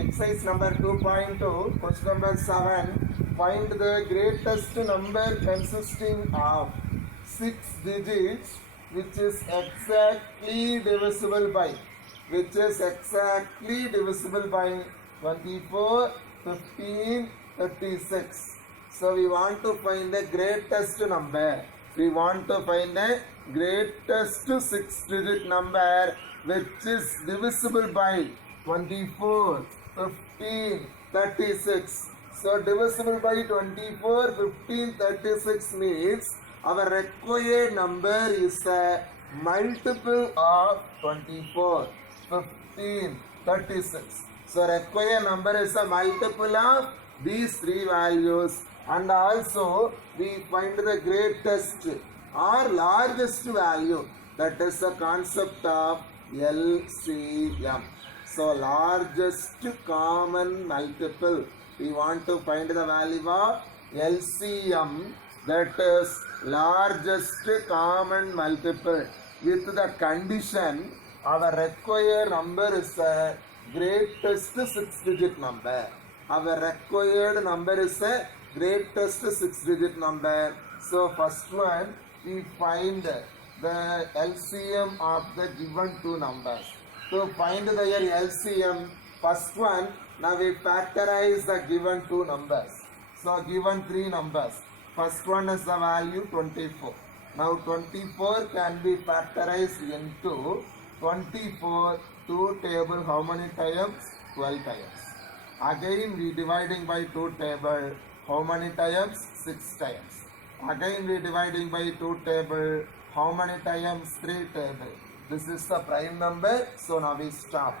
exercise number 2.2, question number 7. Find the greatest number consisting of 6 digits which is exactly divisible by 24, 15, 36. So we want to find the greatest number. We want to find the greatest 6-digit number which is divisible by 24, 15, 36. So divisible by 24, 15, 36 means our required number is a multiple of 24, 15, 36. So required number is a multiple of these three values, and also we find the greatest or largest value, that is the concept of LCM. So largest common multiple, we want to find the value of LCM, that is largest common multiple, with the condition our required number is a greatest 6-digit number. Our required number is a greatest 6-digit number. So first one, we find the LCM of the given two numbers. To find the LCM, first one, now we factorize the given two numbers. So given three numbers. First one is the value 24. Now 24 can be factorized into 24 2 table how many times? 12 times. Again we dividing by 2 table how many times? 6 times. Again we dividing by 2 table how many times? 3 table. This is the prime number, so now we stop.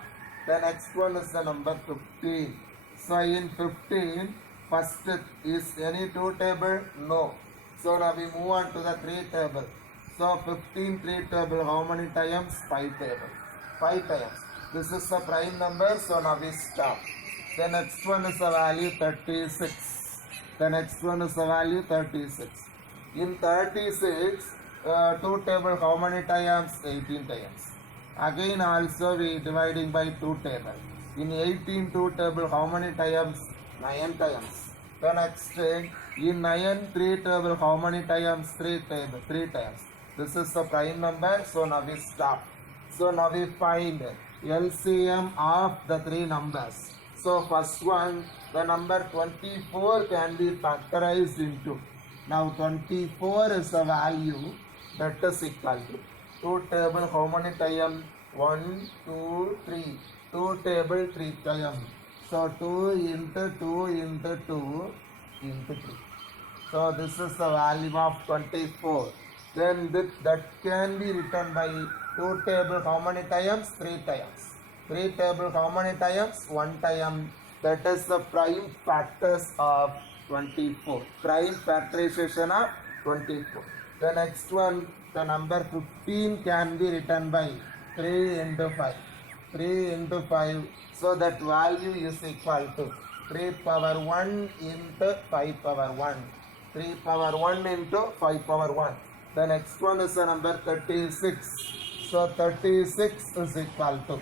The next one is the number 15. So in 15, first is any 2 table? No. So now we move on to the 3 table. So 15 3 table how many times? 5 table. 5 times. This is the prime number, so now we stop. The next one is the value 36. The next one is the value 36. In 36, 2 table how many times? 18 times. Again also we dividing by 2 table. In 18 2 table how many times? 9 times. The next in 9 3 table how many times? 3 table 3 times. This is the prime number, so now we stop. So now we find LCM of the three numbers. So first one, the number 24 can be factorized into. Now 24 is the value that is equal to 2 table how many times? 1, 2, 3. 2 table 3 times. So 2 into 2 into 2 into 3. So this is the value of 24. Then that can be written by 2 table how many times? 3 times. 3 table how many times? 1 time. That is the prime factors of 24. Prime factorization of 24. The next one, the number 15 can be written by 3 into 5. 3 into 5. So that value is equal to 3 power 1 into 5 power 1. 3 power 1 into 5 power 1. The next one is the number 36. So 36 is equal to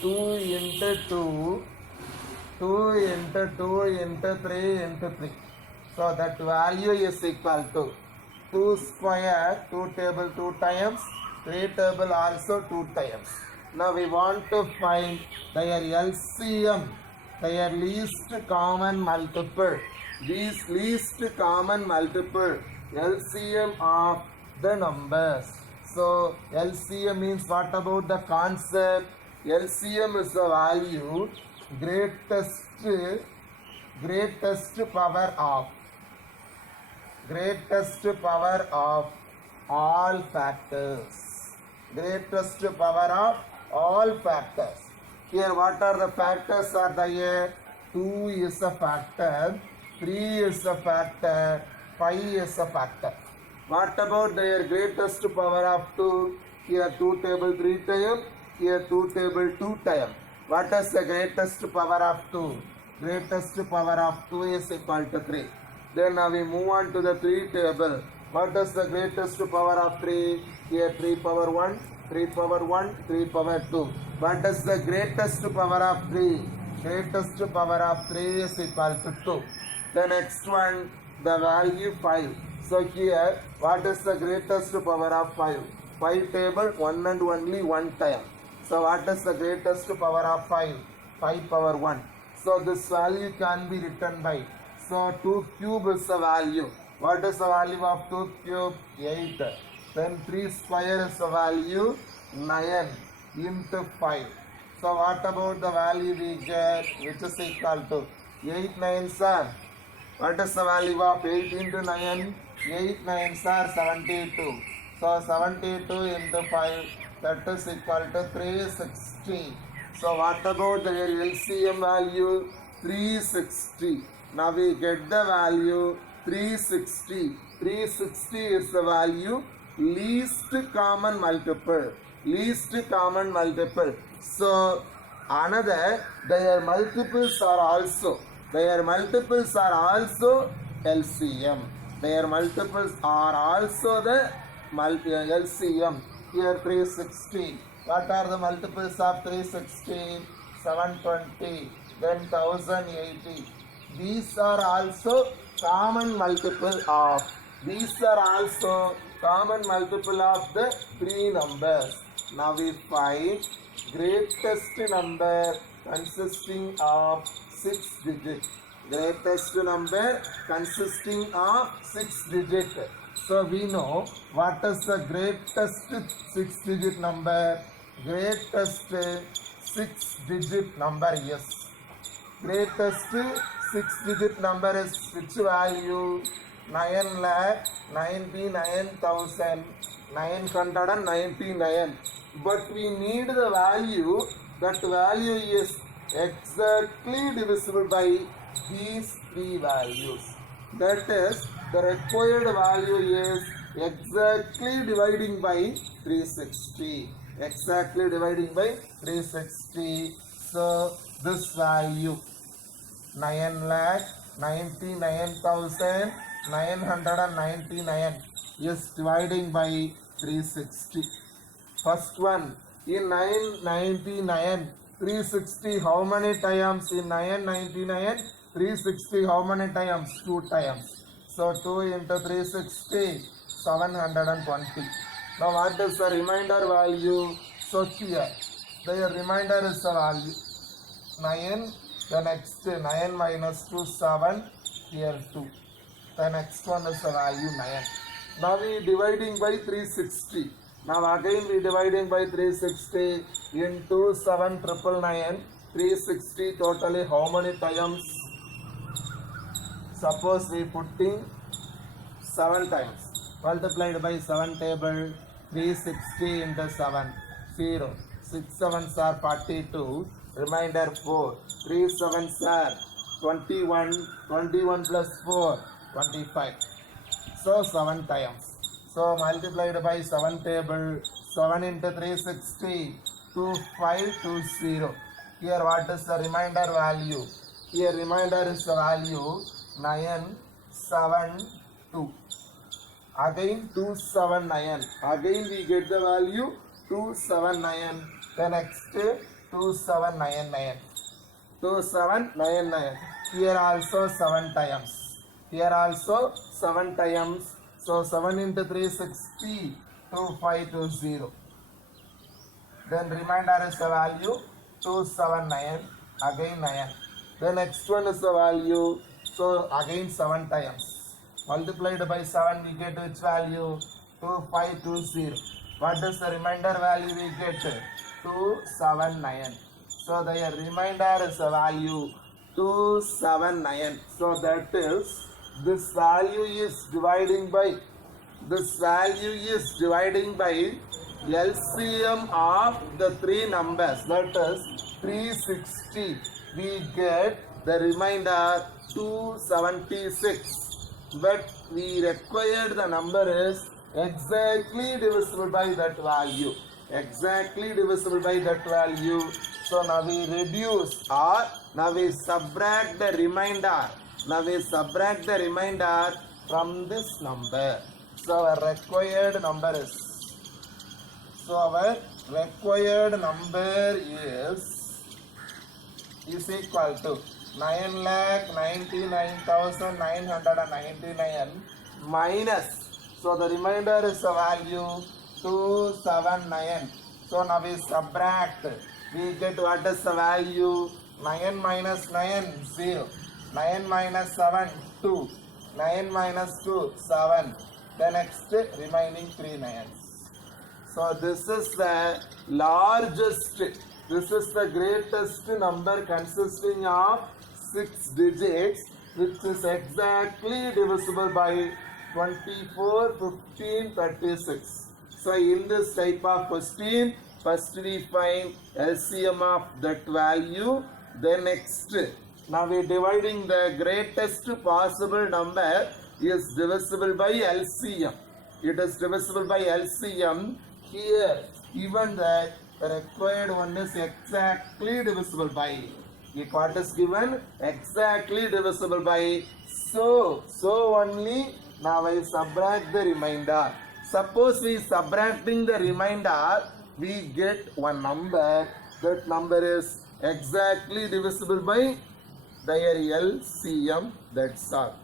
2 into 2, 2 into 2 into 3 into 3. So that value is equal to 2 square, 2 table 2 times, 3 table also 2 times. Now we want to find their LCM, their least common multiple. These least common multiple, LCM of the numbers. So LCM means, what about the concept? LCM is the value greatest power of all factors. Greatest power of all factors. Here what are the factors are there? 2 is a factor, 3 is a factor, 5 is a factor. What about their greatest power of 2? Here 2 table 3 times, here 2 table 2 times. What is the greatest power of 2? Greatest power of 2 is equal to 3. Then now we move on to the 3 table. What is the greatest power of 3? Here 3 power 1, 3 power 1, 3 power 2. What is the greatest power of 3? Greatest power of 3 is equal to 2. The next one, the value 5. So here, what is the greatest power of 5? 5 table, 1 and only 1 time. So what is the greatest power of 5? 5 power 1. So this value can be written by, so 2 cube is the value. What is the value of 2 cube? 8. Then 3 square is the value 9 into 5. So what about the value we get, which is equal to 8 9s are, what is the value of 8 into 9? 8 9s are 72. So 72 into 5, that is equal to 360. So what about the LCM value? 360. Now we get the value 360. 360 is the value least common multiple. Least common multiple. So another, their multiples are also LCM. Their multiples are also the LCM. Here 360. What are the multiples of 360? 720. Then 1080. These are also common multiple of the 3 numbers. Now we find greatest number consisting of 6 digits. Greatest number consisting of 6 digits. So we know what is the greatest 6-digit number. Greatest 6-digit number is. Greatest 6-digit number is which value? 9,99,999. But we need the value. That value is exactly divisible by these 3 values. That is, the required value is exactly dividing by 360. Exactly dividing by 360. So this value 9,99,999 is dividing by 360. First one, in 999, 360 how many times? In 999, 360 how many times? 2 times. So 2 into 360, 720. Now what is the remainder value? So here, the remainder is the value 9. The next 9 minus 2, 7. Here 2. The next one is the value 9. Now we dividing by 360. Now again we dividing by 360 into 7,999. 360 totally how many times? Suppose we putting 7 times. Multiplied by 7 table. 360 into 7. 0. 6 7s are 42. Remainder 4. 3 7s are 21. 21 plus 4. 25. So 7 times. So multiplied by 7 table. 7 into 360. 2520. Here what is the remainder value? Here remainder is the value 972. Again 279. Again we get the value 279. The next 2799. 2799. Here also 7 times. Here also 7 times. So 7 into 360, 2520. Then remainder is the value 279. Again 9. The next one is the value. So again 7 times. Multiplied by 7 we get which value? 2520. What is the remainder value we get? 279. So the remainder is the value 279. So that is, this value is dividing by LCM of the 3 numbers. That is 360. We get the remainder 276. But we required the number is exactly divisible by that value. Exactly divisible by that value. So now we reduce, or now we subtract the remainder. Now we subtract the remainder from this number. So our required number is So our required number is equal to 9,99,999 minus, so the remainder is the value 279. So now we subtract, we get what is the value? 9 minus 9, 0. 9 minus 7, 2. 9 minus 2, 7. The next remaining 3 nines. So this is the largest, this is the greatest number consisting of 6 digits, which is exactly divisible by 24, 15, 36. So in this type of question, first we find LCM of that value, then next. Now we are dividing the greatest possible number is divisible by LCM. It is divisible by LCM. Here, even that the required one is exactly divisible by. If what is given? Exactly divisible by. So only now I subtract the remainder. Suppose we subtracting the remainder, we get one number. That number is exactly divisible by their LCM. That's all.